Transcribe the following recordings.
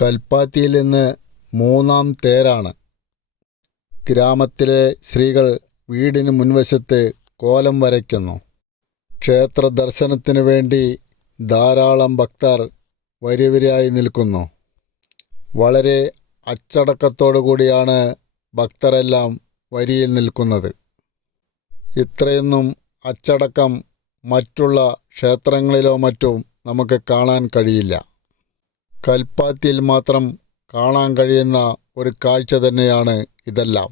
കൽപ്പാത്തിയിൽ ഇന്ന് മൂന്നാം തേരാണ്. ഗ്രാമത്തിലെ സ്ത്രീകൾ വീടിന് മുൻവശത്ത് കോലം വരയ്ക്കുന്നു. ക്ഷേത്ര ദർശനത്തിനു വേണ്ടി ധാരാളം ഭക്തർ വരിവരിയായി നിൽക്കുന്നു. വളരെ അച്ചടക്കത്തോടു കൂടിയാണ് ഭക്തരെല്ലാം വരിയിൽ നിൽക്കുന്നത്. ഇത്രയൊന്നും അച്ചടക്കം മറ്റുള്ള ക്ഷേത്രങ്ങളിലോ മറ്റും നമുക്ക് കാണാൻ കഴിയില്ല. കൽപ്പാത്തിയിൽ മാത്രം കാണാൻ കഴിയുന്ന ഒരു കാഴ്ച തന്നെയാണ് ഇതെല്ലാം.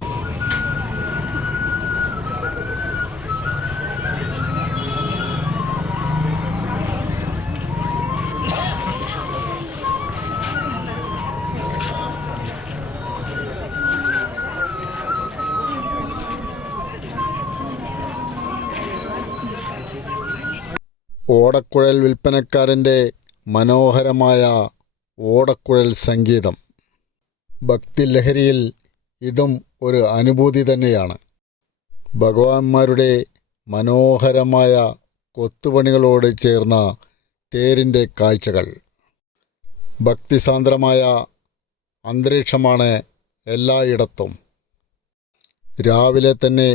ഓടക്കുഴൽ വിൽപ്പനക്കാരൻ്റെ മനോഹരമായ ഓടക്കുഴൽ സംഗീതം. ഭക്തിലഹരിയിൽ ഇതും ഒരു അനുഭൂതി തന്നെയാണ്. ഭഗവാന്മാരുടെ മനോഹരമായ കൊത്തുപണികളോട് ചേർന്ന തേരിൻ്റെ കാഴ്ചകൾ. ഭക്തിസാന്ദ്രമായ അന്തരീക്ഷമാണ് എല്ലായിടത്തും. രാവിലെ തന്നെ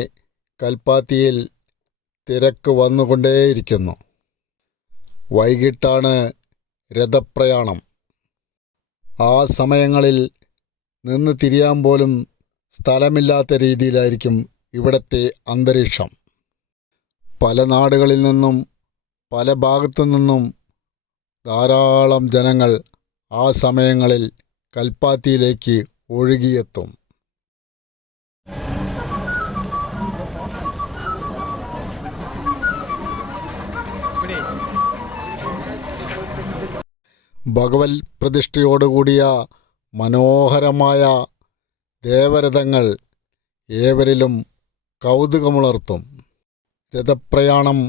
കൽപ്പാത്തിയിൽ തിരക്ക് വന്നുകൊണ്ടേയിരിക്കുന്നു. വൈകിട്ടാണ് രഥപ്രയാണം. ആ സമയങ്ങളിൽ നിന്ന് തിരിയാൻ പോലും സ്ഥലമില്ലാത്ത രീതിയിലായിരിക്കും ഇവിടുത്തെ അന്തരീക്ഷം. പല നാടുകളിൽ നിന്നും പല ഭാഗത്തു നിന്നും ധാരാളം ജനങ്ങൾ ആ സമയങ്ങളിൽ കൽപ്പാത്തിയിലേക്ക് ഒഴുകിയെത്തും. ഭഗവത് പ്രതിഷ്ഠയോടുകൂടിയ മനോഹരമായ ദേവരഥങ്ങൾ ഏവരിലും കൗതുകമുണർത്തും. രഥപ്രയാണം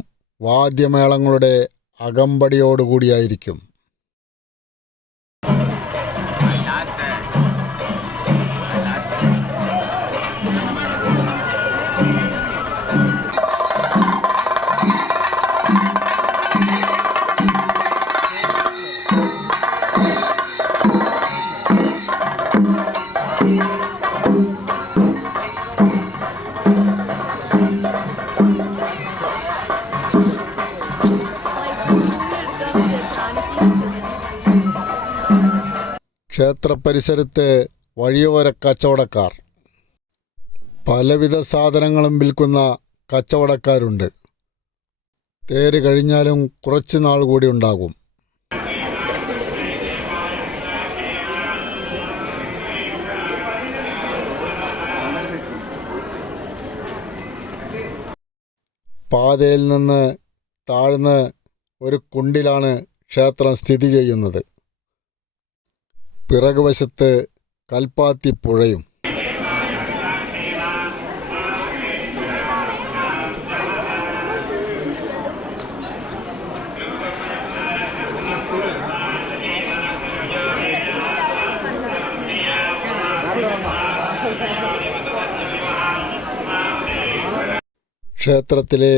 വാദ്യമേളങ്ങളുടെ അകമ്പടിയോടുകൂടിയായിരിക്കും. ക്ഷേത്രപരിസരത്ത് വഴിയോര കച്ചവടക്കാർ. പലവിധ സാധനങ്ങളും വിൽക്കുന്ന കച്ചവടക്കാരുണ്ട്. തേര് കഴിഞ്ഞാലും കുറച്ച് നാൾ കൂടി ഉണ്ടാകും. പാതയിൽ നിന്ന് താഴ്ന്ന് ഒരു കുണ്ടിലാണ് ക്ഷേത്രം സ്ഥിതി ചെയ്യുന്നത്. പിറകുവശത്ത് കൽപ്പാത്തി പുഴയും. ക്ഷേത്രത്തിലെ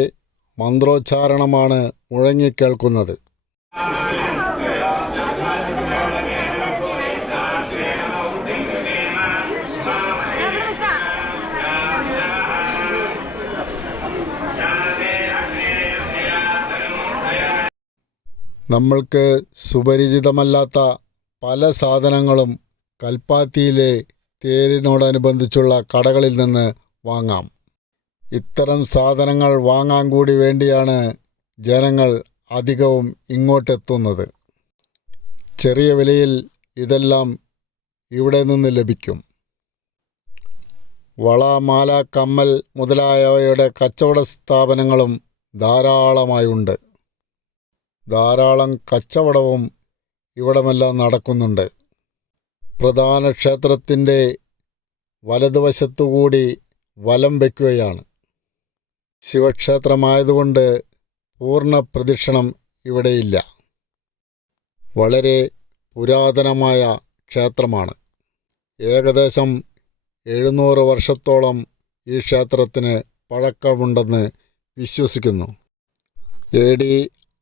മന്ത്രോച്ചാരണമാണ് മുഴങ്ങിക്കേൾക്കുന്നത്. നമ്മൾക്ക് സുപരിചിതമല്ലാത്ത പല സാധനങ്ങളും കൽപ്പാത്തിയിലെ തേരിനോടനുബന്ധിച്ചുള്ള കടകളിൽ നിന്ന് വാങ്ങാം. ഇത്തരം സാധനങ്ങൾ വാങ്ങാൻ കൂടി വേണ്ടിയാണ് ജനങ്ങൾ അധികവും ഇങ്ങോട്ടെത്തുന്നത്. ചെറിയ വിലയിൽ ഇതെല്ലാം ഇവിടെ നിന്ന് ലഭിക്കും. വള, മാല, കമ്മൽ മുതലായവയുടെ കച്ചവട സ്ഥാപനങ്ങളും ധാരാളമായുണ്ട്. ധാരാളം കച്ചവടവും ഇവിടമെല്ലാം നടക്കുന്നുണ്ട്. പ്രധാന ക്ഷേത്രത്തിൻ്റെ വലതുവശത്തുകൂടി വലം വയ്ക്കുകയാണ്. ശിവക്ഷേത്രമായതുകൊണ്ട് പൂർണ്ണ പ്രദക്ഷിണം ഇവിടെയില്ല. വളരെ പുരാതനമായ ക്ഷേത്രമാണ്. ഏകദേശം 700 വർഷത്തോളം ഈ ക്ഷേത്രത്തിന് പഴക്കമുണ്ടെന്ന് വിശ്വസിക്കുന്നു. AD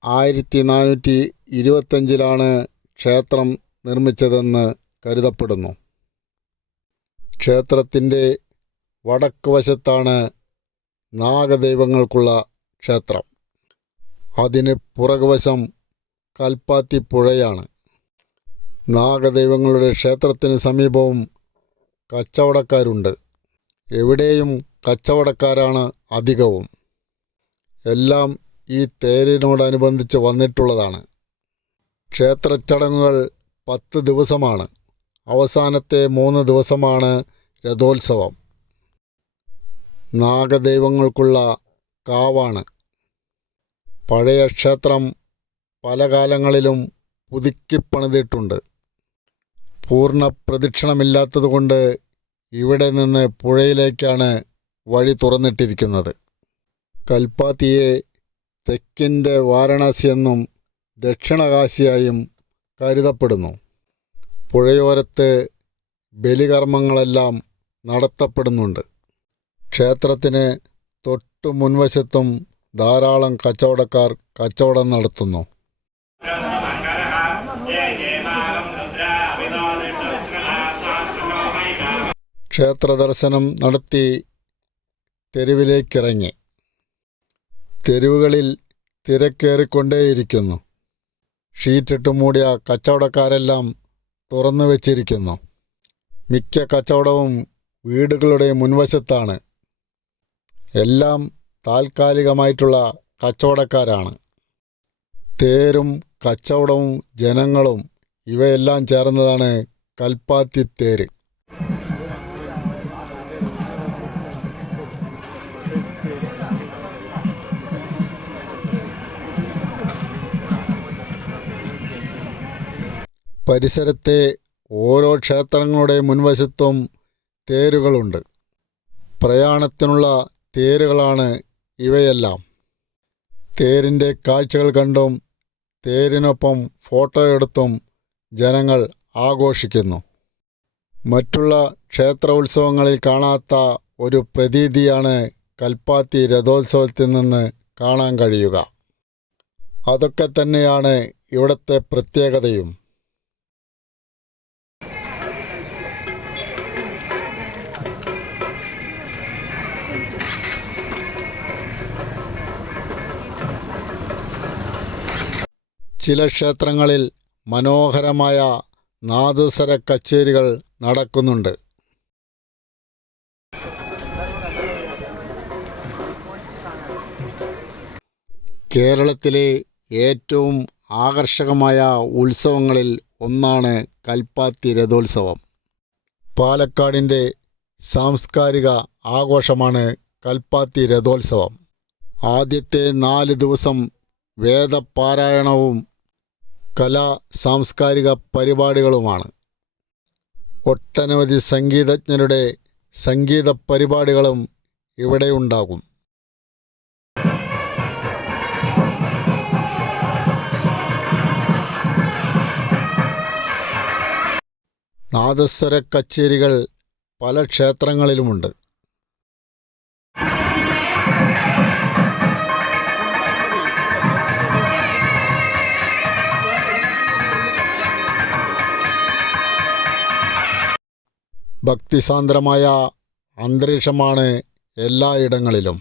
1425 ക്ഷേത്രം നിർമ്മിച്ചതെന്ന് കരുതപ്പെടുന്നു. ക്ഷേത്രത്തിൻ്റെ വടക്ക് വശത്താണ് നാഗദൈവങ്ങൾക്കുള്ള ക്ഷേത്രം. അതിന് പുറകുവശം കൽപ്പാത്തി പുഴയാണ്. നാഗദൈവങ്ങളുടെ ക്ഷേത്രത്തിന് സമീപവും കച്ചവടക്കാരുണ്ട്. എവിടെയും കച്ചവടക്കാരാണ് അധികവും. എല്ലാം ഈ തേരിനോടനുബന്ധിച്ച് വന്നിട്ടുള്ളതാണ്. ക്ഷേത്രച്ചടങ്ങുകൾ 10 ദിവസമാണ്. അവസാനത്തെ 3 ദിവസമാണ് രഥോത്സവം. നാഗദൈവങ്ങൾക്കുള്ള കാവാണ്. പഴയ ക്ഷേത്രം പല കാലങ്ങളിലും പുതുക്കിപ്പണിതിട്ടുണ്ട്. പൂർണ്ണ പ്രദക്ഷിണമില്ലാത്തതുകൊണ്ട് ഇവിടെ നിന്ന് പുഴയിലേക്കാണ് വഴി തുറന്നിട്ടിരിക്കുന്നത്. കൽപ്പാത്തിയെ തെക്കിൻ്റെ വാരണാസി എന്നും ദക്ഷിണകാശിയായും കരുതപ്പെടുന്നു. പുഴയോരത്ത് ബലികർമ്മങ്ങളെല്ലാം നടത്തപ്പെടുന്നുണ്ട്. ക്ഷേത്രത്തിന് തൊട്ടു മുൻവശത്തും ധാരാളം കച്ചവടക്കാർ കച്ചവടം നടത്തുന്നു. ക്ഷേത്ര ദർശനം നടത്തി തെരുവിലേക്കിറങ്ങി. തെരുവുകളിൽ തിരക്കേറിക്കൊണ്ടേയിരിക്കുന്നു. ഷീറ്റിട്ട് മൂടിയ കച്ചവടക്കാരെല്ലാം തുറന്നു വച്ചിരിക്കുന്നു. മിക്ക കച്ചവടവും വീടുകളുടെ മുൻവശത്താണ്. എല്ലാം താൽക്കാലികമായിട്ടുള്ള കച്ചവടക്കാരാണ്. തേരും കച്ചവടവും ജനങ്ങളും ഇവയെല്ലാം ചേർന്നതാണ് കൽപ്പാത്തി തേര്. പരിസരത്തെ ഓരോ ക്ഷേത്രങ്ങളുടെ മുൻവശത്തും തേരുകളുണ്ട്. പ്രയാണത്തിനുള്ള തേരുകളാണ് ഇവയെല്ലാം. തേരിൻ്റെ കാഴ്ചകൾ കണ്ടും തേരിനൊപ്പം ഫോട്ടോ എടുത്തും ജനങ്ങൾ ആഘോഷിക്കുന്നു. മറ്റുള്ള ക്ഷേത്ര ഉത്സവങ്ങളിൽ കാണാത്ത ഒരു പ്രതീതിയാണ് കൽപ്പാത്തി രഥോത്സവത്തിൽ നിന്ന് കാണാൻ കഴിയുക. അതൊക്കെ തന്നെയാണ് ഇവിടുത്തെ പ്രത്യേകതയും. ചില ക്ഷേത്രങ്ങളിൽ മനോഹരമായ നാദസ്വര കച്ചേരികൾ നടക്കുന്നുണ്ട്. കേരളത്തിലെ ഏറ്റവും ആകർഷകമായ ഉത്സവങ്ങളിൽ ഒന്നാണ് കൽപ്പാത്തി രഥോത്സവം. പാലക്കാടിൻ്റെ സാംസ്കാരിക ആഘോഷമാണ് കൽപ്പാത്തി രഥോത്സവം. ആദ്യത്തെ 4 ദിവസം വേദപാരായണവും സാംസ്കാരിക പരിപാടികളുമാണ്. ഒട്ടനവധി സംഗീതജ്ഞരുടെ സംഗീത പരിപാടികളും ഇവിടെ ഉണ്ടാകും. നാദസ്വര കച്ചേരികൾ പല ക്ഷേത്രങ്ങളിലുമുണ്ട്. ഭക്തിസാന്ദ്രമായ അന്തരീക്ഷമാണ് എല്ലായിടങ്ങളിലും.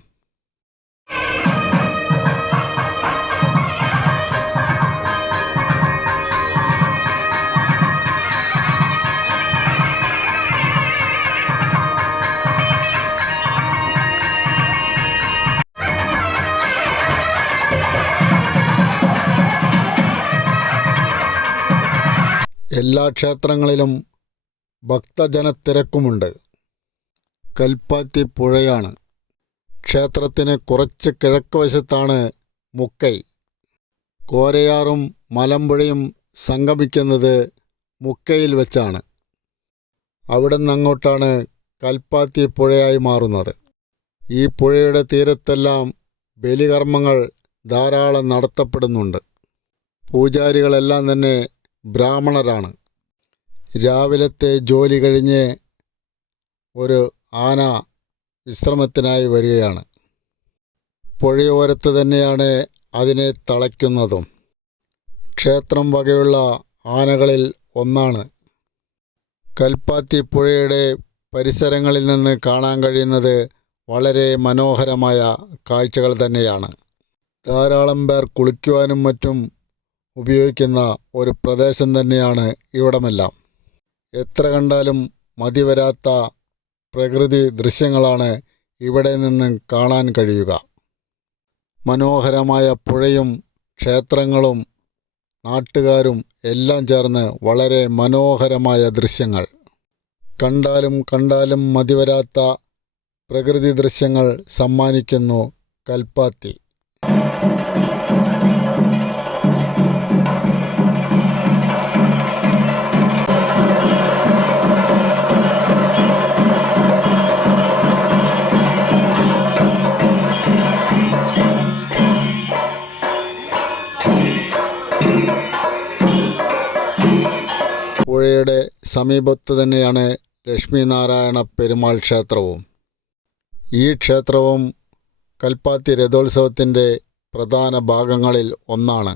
എല്ലാ ക്ഷേത്രങ്ങളിലും ഭക്തജനത്തിരക്കുമുണ്ട്. കൽപ്പാത്തി പുഴയാണ്. ക്ഷേത്രത്തിന് കുറച്ച് കിഴക്ക് വശത്താണ് മുക്കൈ. കോരയാറും മലമ്പുഴയും സംഗമിക്കുന്നത് മുക്കയിൽ വെച്ചാണ്. അവിടെ നിന്നങ്ങോട്ടാണ് കൽപ്പാത്തി പുഴയായി മാറുന്നത്. ഈ പുഴയുടെ തീരത്തെല്ലാം ബലികർമ്മങ്ങൾ ധാരാളം നടത്തപ്പെടുന്നുണ്ട്. പൂജാരികളെല്ലാം തന്നെ ബ്രാഹ്മണരാണ്. രാവിലത്തെ ജോലി കഴിഞ്ഞ് ഒരു ആന വിശ്രമത്തിനായി വരികയാണ്. പുഴയോരത്ത് തന്നെയാണ് അതിനെ തളയ്ക്കുന്നതും. ക്ഷേത്രം വകയുള്ള ആനകളിൽ ഒന്നാണ്. കൽപ്പാത്തി പുഴയുടെ പരിസരങ്ങളിൽ നിന്ന് കാണാൻ കഴിയുന്നത് വളരെ മനോഹരമായ കാഴ്ചകൾ തന്നെയാണ്. ധാരാളം പേർ കുളിക്കുവാനും മറ്റും ഉപയോഗിക്കുന്ന ഒരു പ്രദേശം തന്നെയാണ് ഇവിടമെല്ലാം. എത്ര കണ്ടാലും മതിവരാത്ത പ്രകൃതി ദൃശ്യങ്ങളാണ് ഇവിടെ നിന്ന് കാണാൻ കഴിയുക. മനോഹരമായ പുഴയും ക്ഷേത്രങ്ങളും നാട്ടുകാരും എല്ലാം ചേർന്ന് വളരെ മനോഹരമായ ദൃശ്യങ്ങൾ. കണ്ടാലും മതിവരാത്ത പ്രകൃതി ദൃശ്യങ്ങൾ സമ്മാനിക്കുന്നു കൽപ്പാത്തി. പുഴയുടെ സമീപത്ത് തന്നെയാണ് ലക്ഷ്മീനാരായണ പെരുമാൾ ക്ഷേത്രവും. ഈ ക്ഷേത്രവും കൽപ്പാത്തി രഥോത്സവത്തിൻ്റെ പ്രധാന ഭാഗങ്ങളിൽ ഒന്നാണ്.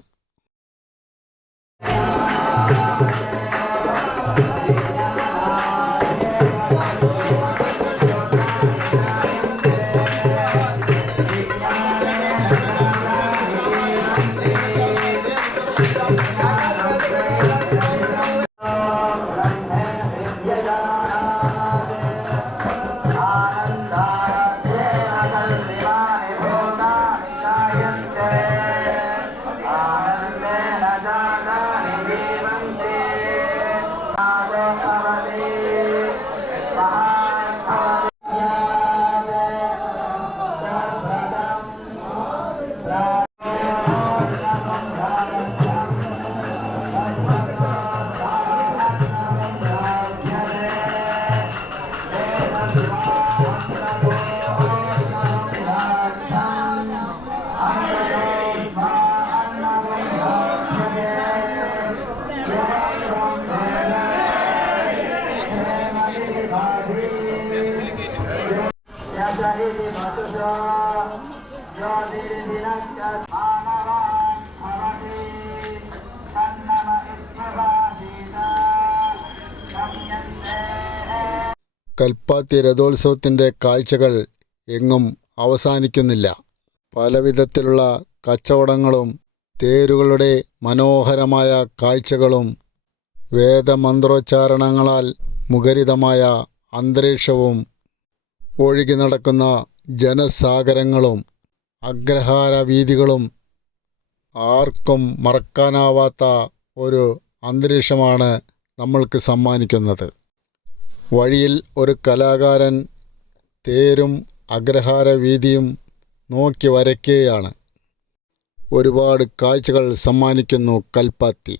കൽപ്പാത്തി രഥോത്സവത്തിൻ്റെ കാഴ്ചകൾ എങ്ങും അവസാനിക്കുന്നില്ല. പലവിധത്തിലുള്ള കച്ചവടങ്ങളും തേരുകളുടെ മനോഹരമായ കാഴ്ചകളും വേദമന്ത്രോച്ചാരണങ്ങളാൽ മുഖരിതമായ അന്തരീക്ഷവും ഒഴുകി നടക്കുന്ന ജനസാഗരങ്ങളും അഗ്രഹാര വീഥികളും ആർക്കും മറക്കാനാവാത്ത ഒരു അന്തരീക്ഷമാണ് നമ്മൾക്ക് സമ്മാനിക്കുന്നത്. വഴിയിൽ ഒരു കലാകാരൻ തേരും അഗ്രഹാര വീഥിയും നോക്കി വരയ്ക്കുകയാണ്. ഒരുപാട് കാഴ്ചകൾ സമ്മാനിക്കുന്നു കൽപ്പാത്തി.